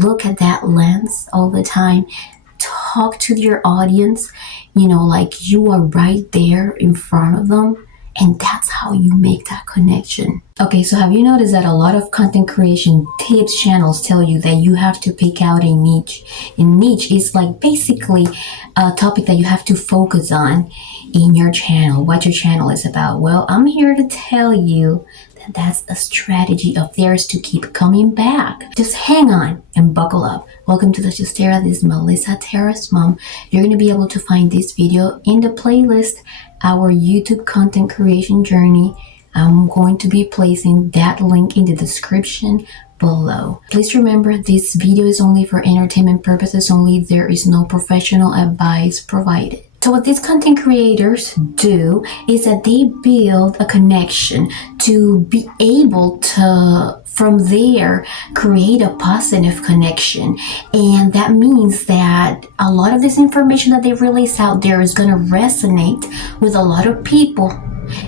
look at that lens all the time. Talk to your audience, like you are right there in front of them. And that's how you make that connection. Okay, so have you noticed that a lot of content creation tips channels tell you that you have to pick out a niche? A niche is like basically a topic that you have to focus on in your channel, what your channel is about. Well, I'm here to tell you that that's a strategy of theirs to keep coming back. Just hang on and buckle up. Welcome to the Justera. This is Melissa Terrace Mom. You're going to be able to find this video in the playlist, Our YouTube Content Creation Journey. I'm going to be placing that link in the description below. Please remember, this video is only for entertainment purposes only. There is no professional advice provided. So what these content creators do is that they build a connection to be able to, from there, create a positive connection. And that means that a lot of this information that they release out there is going to resonate with a lot of people.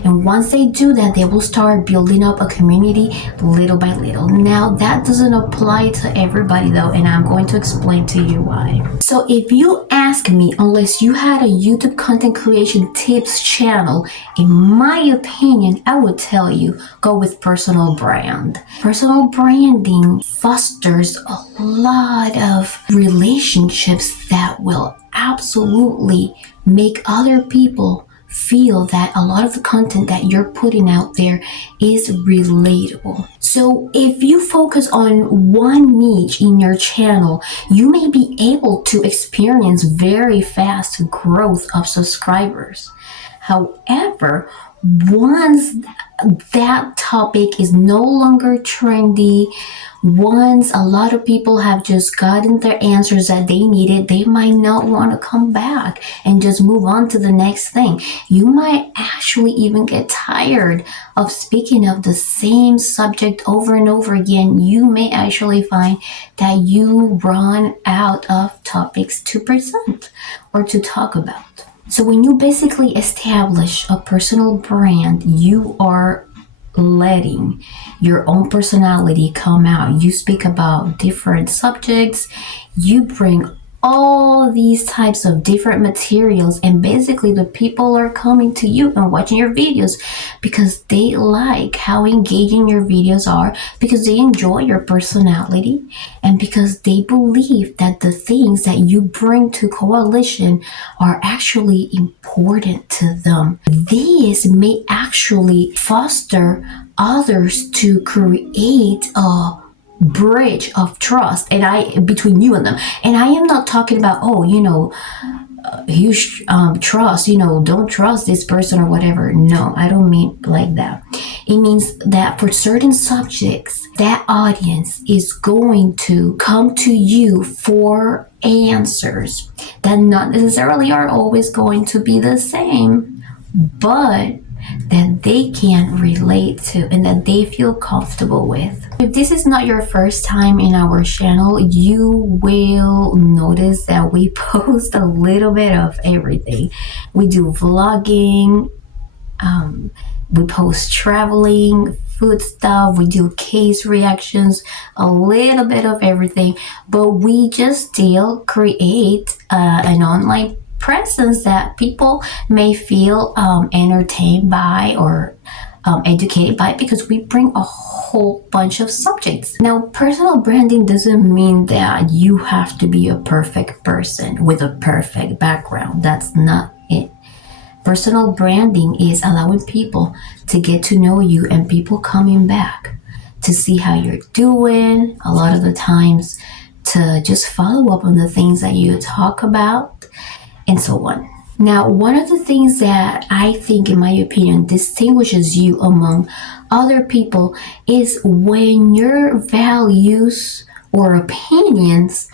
And once they do that, they will start building up a community little by little. Now, that doesn't apply to everybody though, and I'm going to explain to you why. So if you ask me, unless you had a YouTube content creation tips channel, in my opinion, I would tell you, go with personal brand. Personal branding fosters a lot of relationships that will absolutely make other people feel that a lot of the content that you're putting out there is relatable. So if you focus on one niche in your channel, you may be able to experience very fast growth of subscribers. However, once that topic is no longer trendy, once a lot of people have just gotten their answers that they needed, they might not want to come back and just move on to the next thing. You might actually even get tired of speaking of the same subject over and over again. You may actually find that you run out of topics to present or to talk about. So when you basically establish a personal brand, you are letting your own personality come out. You speak about different subjects, you bring all these types of different materials, and basically the people are coming to you and watching your videos because they like how engaging your videos are, because they enjoy your personality, and because they believe that the things that you bring to coalition are actually important to them. These may actually foster others to create a bridge of trust between you and them. And I am not talking about huge trust, don't trust this person or whatever. No, I don't mean like that. It means that for certain subjects, that audience is going to come to you for answers that not necessarily are always going to be the same, but that they can relate to and that they feel comfortable with. If this is not your first time in our channel, you will notice that we post a little bit of everything. We do vlogging, we post traveling, food stuff, we do case reactions, a little bit of everything, but we just still create an online presence that people may feel entertained by or educated by, because we bring a whole bunch of subjects. Now, personal branding doesn't mean that you have to be a perfect person with a perfect background. That's not it. Personal branding is allowing people to get to know you and people coming back to see how you're doing, a lot of the times to just follow up on the things that you talk about, and so on. Now, one of the things that I think, in my opinion, distinguishes you among other people is when your values or opinions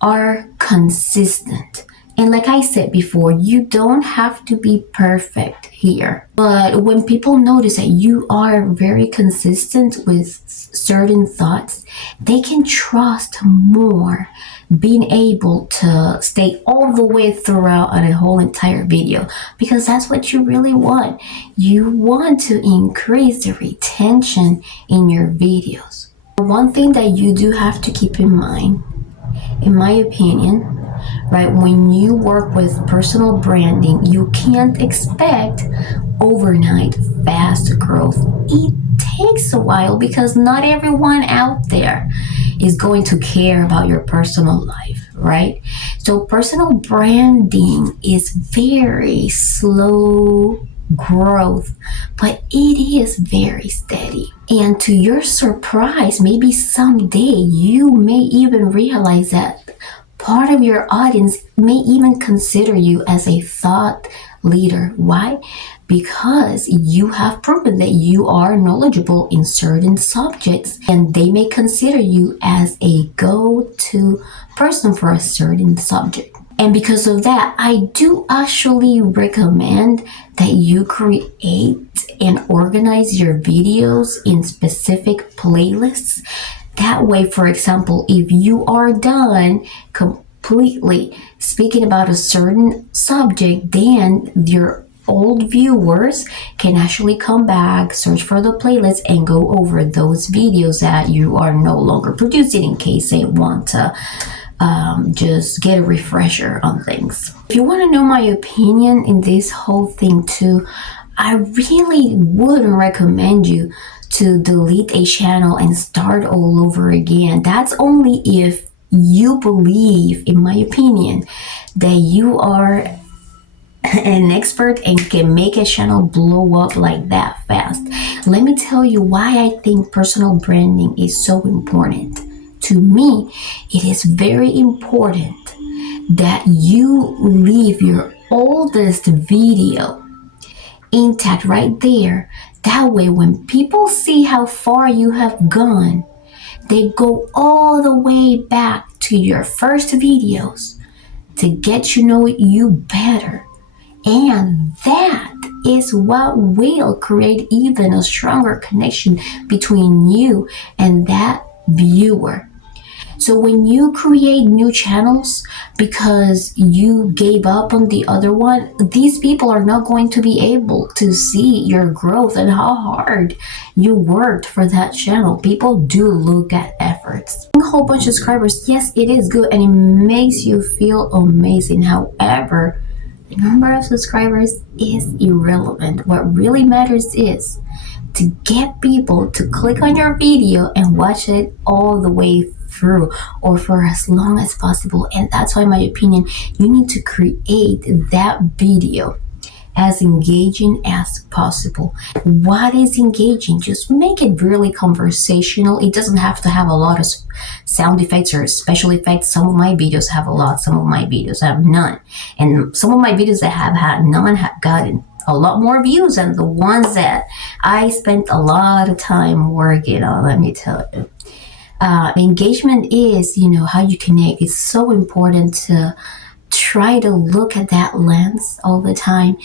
are consistent. And like I said before, you don't have to be perfect here. But when people notice that you are very consistent with certain thoughts, they can trust more being able to stay all the way throughout a whole entire video, because that's what you really want. You want to increase the retention in your videos. One thing that you do have to keep in mind In my opinion, right, when you work with personal branding, you can't expect overnight fast growth. It takes a while because not everyone out there is going to care about your personal life, right? So personal branding is very slow growth, but it is very steady. And to your surprise, maybe someday you may even realize that part of your audience may even consider you as a thought leader. Why? Because you have proven that you are knowledgeable in certain subjects and they may consider you as a go-to person for a certain subject. And because of that, I do actually recommend that you create and organize your videos in specific playlists. That way, for example, if you are done completely speaking about a certain subject, then your old viewers can actually come back, search for the playlist, and go over those videos that you are no longer producing in case they want to just get a refresher on things. If you want to know my opinion in this whole thing too, I really wouldn't recommend you to delete a channel and start all over again. That's only if you believe, in my opinion, that you are an expert and can make a channel blow up like that fast. Let me tell you why I think personal branding is so important. To me, it is very important that you leave your oldest video intact right there. That way, when people see how far you have gone, they go all the way back to your first videos to get to know you better. And that is what will create even a stronger connection between you and that viewer. So when you create new channels because you gave up on the other one, these people are not going to be able to see your growth and how hard you worked for that channel. People do look at efforts. A whole bunch of subscribers, yes, it is good and it makes you feel amazing. However, the number of subscribers is irrelevant. What really matters is to get people to click on your video and watch it all the way through or for as long as possible. And that's why, in my opinion, you need to create that video as engaging as possible. What is engaging? Just make it really conversational. It doesn't have to have a lot of sound effects or special effects. Some of my videos have a lot, some of my videos have none. And some of my videos that have had none have gotten a lot more views than the ones that I spent a lot of time working on, let me tell you. Engagement is, how you connect. It's so important to try to look at that lens all the time.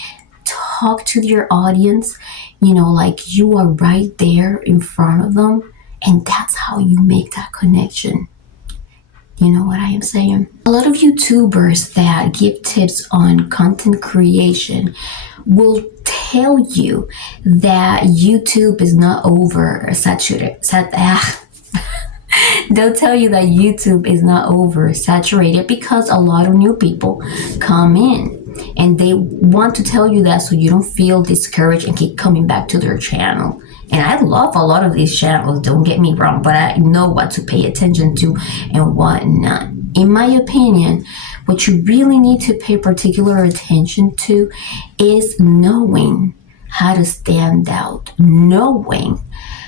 Talk to your audience, like you are right there in front of them. And that's how you make that connection. You know what I am saying? A lot of YouTubers that give tips on content creation will tell you that YouTube is not oversaturated. They'll tell you that YouTube is not oversaturated because a lot of new people come in and they want to tell you that so you don't feel discouraged and keep coming back to their channel. And I love a lot of these channels, don't get me wrong, but I know what to pay attention to and what not. In my opinion, what you really need to pay particular attention to is knowing how to stand out, knowing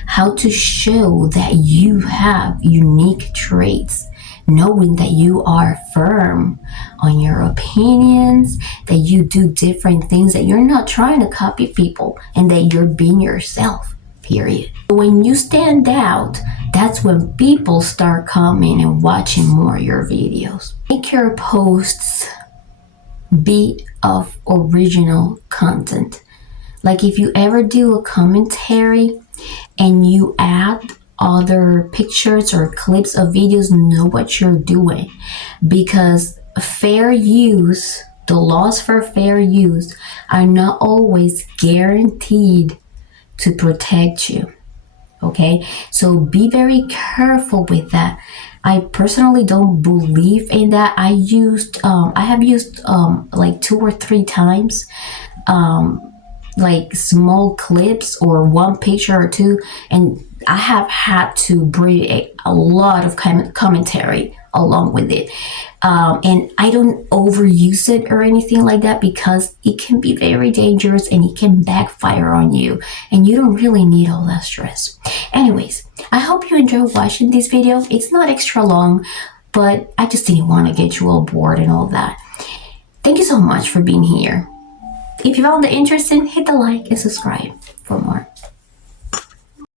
how to show that you have unique traits, knowing that you are firm on your opinions, that you do different things, that you're not trying to copy people, and that you're being yourself, period. When you stand out, that's when people start coming and watching more of your videos. Make your posts be of original content. Like if you ever do a commentary and you add other pictures or clips of videos, know what you're doing, because fair use, the laws for fair use are not always guaranteed to protect you. Okay, so be very careful with that. I personally don't believe in that. I have used like 2 or 3 times, like small clips or one picture or two, and I have had to bring a lot of commentary along with it. And I don't overuse it or anything like that because it can be very dangerous and it can backfire on you, and you don't really need all that stress. Anyways, I hope you enjoyed watching this video. It's not extra long, but I just didn't want to get you all bored and all that. Thank you so much for being here. If you found it interesting, hit the like and subscribe for more.